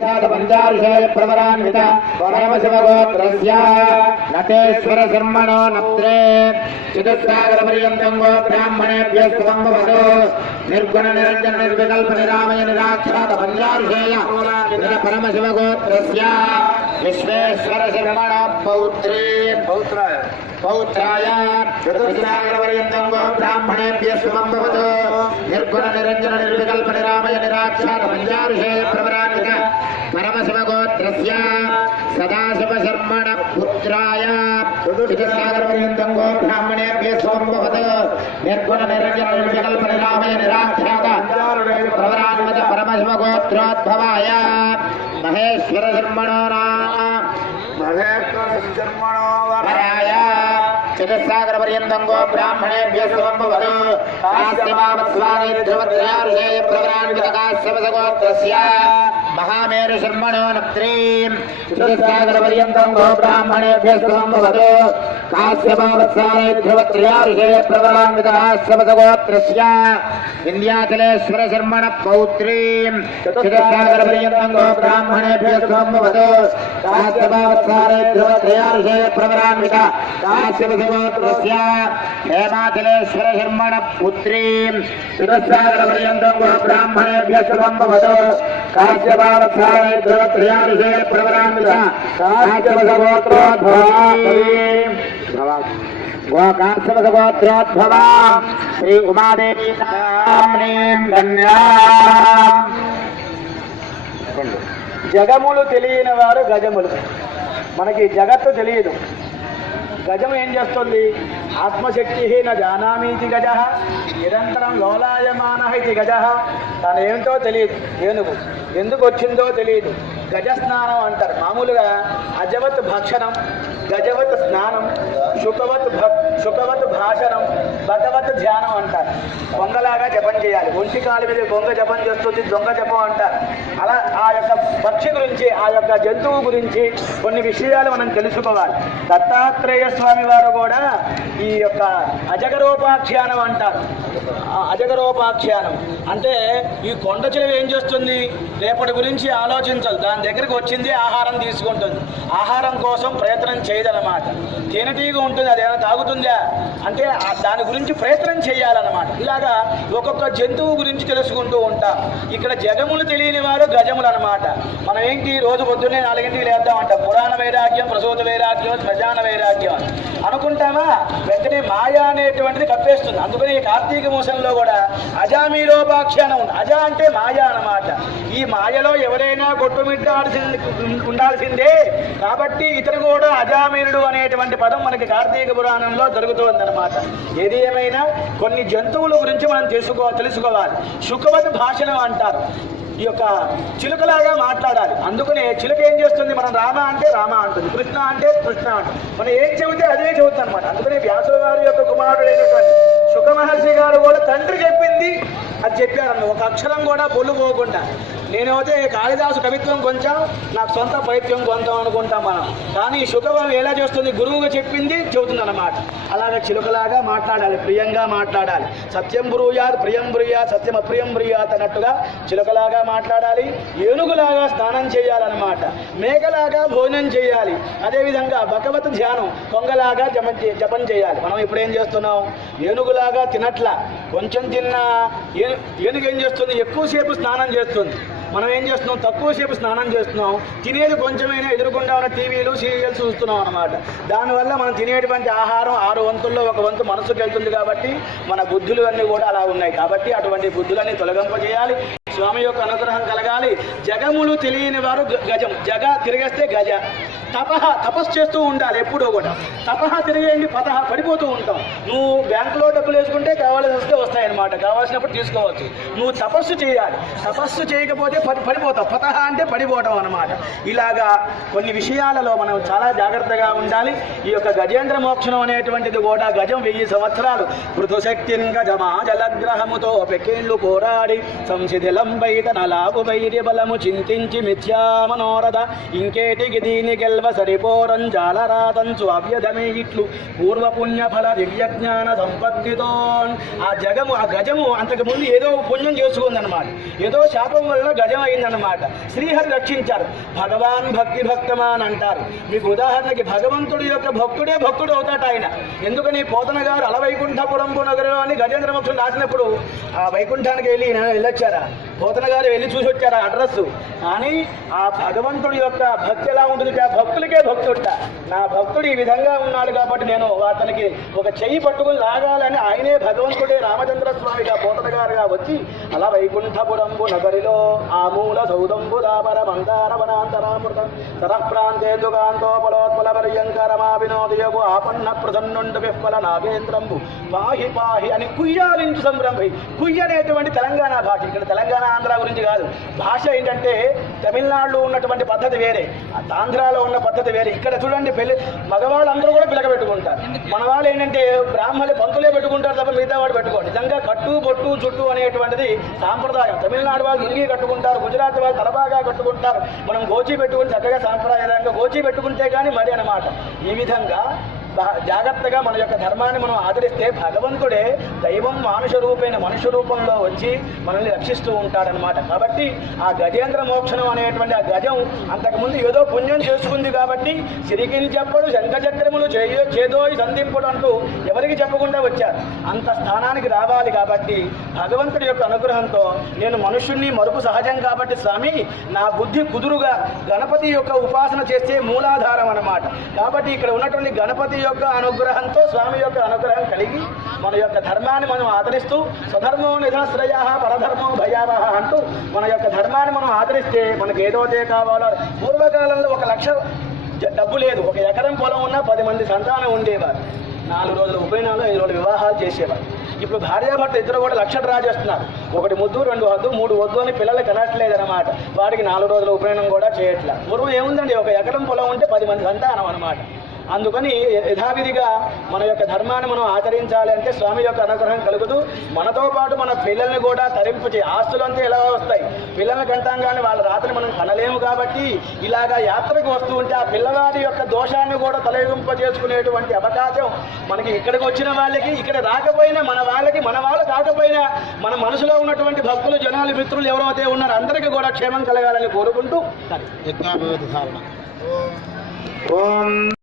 पंचारुषय प्रवरान्वित परमशिवगोत्रस्य नटेश्वर शर्मणो नत्रे चतुस्सागरपर्यन्तं गो ब्राह्मणेभ्यः स्वम्भवतो निर्गुण निरञ्जन निर्विकल्प निरामय निराख्यात पंचारुषय परमशिवगोत्रस्य विश्वेश्वर शर्मणो पौत्राय चतुस्सागरपर्यन्तं गो ब्राह्मणेभ्यः स्वम्भवतो निर्गुण निरञ्जन निर्विकल्प निरामय निराख्यात पंचारुषय प्रवरान्वित परमशिवगोत्रस्य सदाशिवशर्मण पुत्राय चतुस्सागरपर्यन्तं गो ब्राह्मणेभ्यः स्वम्भवतो निर्गुण निरञ्जन निर्विकल्प निरामय निराख्यात प्रवरान्वित परमशिवगोत्रोद्भवाय महेश्वरशर्मणो वराय चतुस्सागरपर्यन्तं गो ब्राह्मणेभ्यः स्वम्भवतो काश्यपावत्स्वानिध्रुवत्रयार्षे प्रवरान्वित काश्यपसगोत्रस्य महामेरुशर्मणो नत्रीं चतुस्सागरपर्यन्तं गो ब्राह्मणेभ्यः स्वम्भवतो काश्यपावत्स्वानिध्रुवत्रयार्षे प्रवरान्वित काश्यपसगोत्रस्य विन्ध्याचलेश्वरशर्मण पौत्रीं चतुस्सागरपर्यन्तं गो ब्राह्मणेभ्यः स्वम्भवतो काश्यपावत्स्वानिध्रुवत्रयार्षे प्रवरान्वित काश्यपसगोत्रस्य हेमाचलेश्वरशर्मण पुत्रीं चतुस्सागरपर्यन्तं गो ब्राह्मणेभ्यः स्वम्भवतो काश्यपावत्स्वानिध्रुवत्रयार्षे प्रवरान्वित काश्यपसगोत्रोद्भवा श्री उमादेवी नाम्नीं कन्या జగములు తెలియని వారు గజములు. మనకి జగత్తు తెలియదు. గజము ఏం చేస్తుంది? ఆత్మశక్తి న జానామీతి గజ నిరంతరం లోలాయమాన ఇది గజ. తను ఏమిటో తెలియదు. ఏనుగు ఎందుకు వచ్చిందో తెలియదు. గజ స్నానం అంటారు. మామూలుగా అజవత్ భక్షణం, గజవత్ స్నానం, శుకవత్ భాషణం, భగవత్ ధ్యానం అంటారు. దొంగలాగా జపం చేయాలి. ఒంటి కాలు మీద దొంగ జపం చేస్తుంది, దొంగ జపం అంటారు. అలా ఆ యొక్క పక్షి గురించి, ఆ యొక్క జంతువు గురించి కొన్ని విషయాలు మనం తెలుసుకోవాలి. దత్తాత్రేయ స్వామి వారు కూడా ఈ యొక్క అజగరోపాఖ్యానం అంటారు. అజగరోపాఖ్యానం అంటే ఈ కొండ చిలువ ఏం చేస్తుంది? రేపటి గురించి ఆలోచించదు. దాని దగ్గరికి వచ్చింది ఆహారం తీసుకుంటుంది. ఆహారం కోసం ప్రయత్నం చేయదన్నమాట. తేనెటీగ ఉంటుంది, అదేమైనా తాగుతుందా అంటే దాని గురించి ప్రయత్నం చేయాలన్నమాట. ఇలాగా ఒక్కొక్క జంతువు గురించి తెలుసుకుంటూ ఉంటాం. ఇక్కడ జగములు తెలియని వారు గజములు అనమాట. మనం ఏంటి రోజు పొద్దున్నే 4 లేద్దామంట. పురాణ వైరాగ్యం, ప్రసూత వైరాగ్యం, శ్మశాన వైరాగ్యం అనుకుంటామా? వెంటనే మాయా అనేటువంటిది కప్పేస్తుంది. అందుకని ఈ కార్తీక మాసంలో కూడా అజామీరోపాఖ్యానం ఉంది. అజ అంటే మాయా అన్నమాట. ఈ మాయలో ఎవరైనా ఉండాల్సిందే. కాబట్టి ఇతను కూడా అజామీరుడు అనేటువంటి పదం మనకి కార్తీక పురాణంలో దొరుకుతుందన్నమాట. ఏది ఏమైనా కొన్ని జంతువుల గురించి మనం తెలుసుకోవాలి. శుకవత్ భాషణం అంటారు. ఈ యొక్క చిలుకలాగా మాట్లాడాలి. అందుకనే చిలుక ఏం చేస్తుంది? మనం రామ అంటే రామ అంటుంది, కృష్ణ అంటే కృష్ణ అంటుంది. మనం ఏం చెబితే అదే చెబుతుంది అనమాట. అందుకనే వ్యాసుల గారి యొక్క కుమారుడైనటువంటి శుక మహర్షి గారు కూడా తండ్రి చెప్పింది అది చెప్పారన్న. ఒక అక్షరం కూడా పొల్లు పోకుండా. నేనైతే కాళిదాసు కవిత్వం కొంచెం, నాకు సొంత పైత్యం కొంచెం అనుకుంటాం మనం. కానీ శుకవం ఎలా చేస్తుంది? గురువుగా చెప్పింది చెబుతుంది అన్నమాట. అలాగే చిలుకలాగా మాట్లాడాలి, ప్రియంగా మాట్లాడాలి. సత్యం బ్రూయాత్ ప్రియం బ్రూయాత్ సత్యం అప్రియం బ్రూయాత్ అన్నట్టుగా చిలుకలాగా మాట్లాడాలి. ఏనుగులాగా స్నానం చేయాలన్నమాట. మేకలాగా భోజనం చేయాలి. అదేవిధంగా భగవత్ ధ్యానం, కొంగలాగా జపం చేయాలి. మనం ఇప్పుడు ఏం చేస్తున్నాం? ఏనుగులాగా తినట్లా. కొంచెం తిన్నా ఏనుగు ఏం చేస్తుంది? ఎక్కువసేపు స్నానం చేస్తుంది. మనం ఏం చేస్తున్నాం? తక్కువసేపు స్నానం చేస్తున్నాం. తినేది కొంచెమైనా ఎదురుకుండా ఉన్న టీవీలు, సీరియల్స్ చూస్తున్నాం అనమాట. దానివల్ల మనం తినేటువంటి ఆహారం 6 వంతుల్లో 1 వంతు మనసుకు వెళ్తుంది. కాబట్టి మన బుద్ధులు అన్నీ కూడా అలా ఉన్నాయి. కాబట్టి అటువంటి బుద్ధులన్నీ తొలగింపజేయాలి. స్వామి యొక్క అనుగ్రహం కలగాలి. జగములు తెలియని వారు గజం. జగ తిరిగేస్తే గజ. తపస్సు చేస్తూ ఉండాలి ఎప్పుడూ కూడా. తపహ తిరిగేయండి, పతహ పడిపోతూ ఉంటాం. నువ్వు బ్యాంకులో డబ్బులు వేసుకుంటే కావాల్సి వస్తే వస్తాయన్నమాట. కావాల్సినప్పుడు తీసుకోవచ్చు. నువ్వు తపస్సు చేయాలి. తపస్సు చేయకపోతే పడిపోతావు. పతహ అంటే పడిపోవటం అనమాట. ఇలాగా కొన్ని విషయాలలో మనం చాలా జాగ్రత్తగా ఉండాలి. ఈ యొక్క గజేంద్ర మోక్షణం అనేటువంటిది కూడా గజం 1000 సంవత్సరాలు పృథుశక్తిని గజమా జలగ్రహముతో పెకేళ్ళు పోరాడి సంశిథిలం బయట నలాపు వైర్య బలము చింతించి మిథ్యా మనోరథ ఇంకేటికి దీని గెల్వ సరిపోరం జాలరాతంచు అవ్యధమే ఇట్లు పూర్వపుణ్య ఫల దివ్యజ్ఞాన సంపత్తితో. ఆ గజము అంతకు ముందు ఏదో పుణ్యం చేసుకుందనమాట. ఏదో శాపం వల్ల గజం అయిందనమాట. శ్రీహరి శ్రీహరి రక్షించారు. భగవాన్ భక్తి భక్తమాన్ అంటారు. మీకు ఉదాహరణకి భగవంతుడి యొక్క భక్తుడే భక్తుడు అవుతాట ఆయన. ఎందుకని పోతన గారు అలవైకుంఠపురంపు నగరం అని గజేంద్ర మోక్షం రాసినప్పుడు ఆ వైకుంఠానికి వెళ్ళొచ్చారా? పోతన గారు వెళ్ళి చూసి వచ్చారా అడ్రస్? కానీ ఆ భగవంతుడి యొక్క భక్తి ఎలా ఉంటుంది? ఆ భక్తులకే భక్తుట. నా భక్తుడు ఈ విధంగా ఉన్నాడు కాబట్టి నేను అతనికి ఒక చెయ్యి పట్టుకుని లాగాలని ఆయనే భగవంతుడే రామచంద్ర స్వామిగా పోతన గారుగా వచ్చి అలా వైకుంఠపురంబు నగరిలో ఆమూల సౌదంబు దాపర మందార వనాంతరామృతం తరప్రాంతే దుగాంతోపలోత్పల పర్యంకరమా వినోదయగు ఆపన్న ప్రసన్నుండు విఫల నాగేంద్రంబు పాహి పాహి అని కుయ్యాలించు సంరంభి. కుయ్య అనేటువంటి తెలంగాణ భాష. ఇక్కడ తెలంగాణ ఆంధ్ర గురించి కాదు. భాష ఏంటంటే తమిళనాడులో ఉన్నటువంటి పద్ధతి వేరే, ఆంధ్రాలో ఉన్న పద్ధతి వేరే. ఇక్కడ చూడండి పెళ్లి మగవాళ్ళందరూ కూడా పిలక పెట్టుకుంటారు. మన వాళ్ళు ఏంటంటే బ్రాహ్మణులు పంతులే పెట్టుకుంటారు తప్ప మిగతా వాడు పెట్టుకోండి. నిజంగా కట్టు బొట్టు చుట్టు అనేటువంటిది సాంప్రదాయం. తమిళనాడు వాళ్ళు లుంగి కట్టుకుంటారు, గుజరాత్ వాళ్ళు తలబాగా కట్టుకుంటారు. మనం గోచి పెట్టుకుని చక్కగా సాంప్రదాయంగా గోచి పెట్టుకుంటే కానీ మరి అన్నమాట. ఈ విధంగా జాగ్రత్తగా మన యొక్క ధర్మాన్ని మనం ఆదరిస్తే భగవంతుడే దైవం మానుష రూపైన మనుష్య రూపంలో వచ్చి మనల్ని రక్షిస్తూ ఉంటాడనమాట. కాబట్టి ఆ గజేంద్ర మోక్షణం అనేటువంటి ఆ గజం అంతకుముందు ఏదో పుణ్యం చేసుకుంది కాబట్టి సిరికిని చెప్పడు, శంఖచక్రములు చేదోయి సంధింపుడు అంటూ ఎవరికి చెప్పకుండా వచ్చారు. అంత స్థానానికి రావాలి కాబట్టి భగవంతుడి యొక్క అనుగ్రహంతో నేను మనుష్యుణ్ణి మరుపు సహజం కాబట్టి స్వామి నా బుద్ధి కుదురుగా గణపతి యొక్క ఉపాసన చేస్తే మూలాధారం అన్నమాట. కాబట్టి ఇక్కడ ఉన్నటువంటి గణపతి యొక్క అనుగ్రహంతో స్వామి యొక్క అనుగ్రహం కలిగి మన యొక్క ధర్మాన్ని మనం ఆదరిస్తూ స్వధర్మో నిధనశ్రయ పరధర్మో భయావహ అంటూ మన యొక్క ధర్మాన్ని మనం ఆదరిస్తే మనకు ఏదైతే కావాలో. పూర్వకాలంలో 1 లక్ష డబ్బు లేదు, 1 ఎకరం పొలం ఉన్న 10 మంది సంతానం ఉండేవారు. 4 రోజుల ఉపనయనాలు, 5 రోజులు వివాహాలు చేసేవారు. ఇప్పుడు భార్యాభర్త ఇద్దరు కూడా 1 లక్ష డ్రా చేస్తున్నారు. 1 ముద్దు 2 వద్దు 3 వద్దు అని పిల్లలు కనట్లేదన్నమాట. వాడికి 4 రోజుల ఉపనయనం కూడా చేయట్లేదు. పూర్వం ఏముందండి, 1 ఎకరం పొలం ఉంటే 10 మంది సంతానం అన్నమాట. అందుకని యథావిధిగా మన యొక్క ధర్మాన్ని మనం ఆచరించాలి అంటే స్వామి యొక్క అనుగ్రహం కలుగుతూ మనతో పాటు మన పిల్లల్ని కూడా తరింపచే. ఆస్తులు అంతే ఎలా వస్తాయి, పిల్లల్ని కంటాం కానీ వాళ్ళ రాత్రి మనం కనలేము. కాబట్టి ఇలాగా యాత్రకు వస్తూ ఉంటే ఆ పిల్లవాడి యొక్క దోషాన్ని కూడా తొలగింపజేసుకునేటువంటి అవకాశం మనకి ఇక్కడికి వచ్చిన వాళ్ళకి, ఇక్కడ రాకపోయినా మన వాళ్ళకి, మన వాళ్ళు కాకపోయినా మన మనసులో ఉన్నటువంటి భక్తులు, జనాలు, మిత్రులు ఎవరైతే ఉన్నారో అందరికీ కూడా క్షేమం కలగాలని కోరుకుంటూ ఓం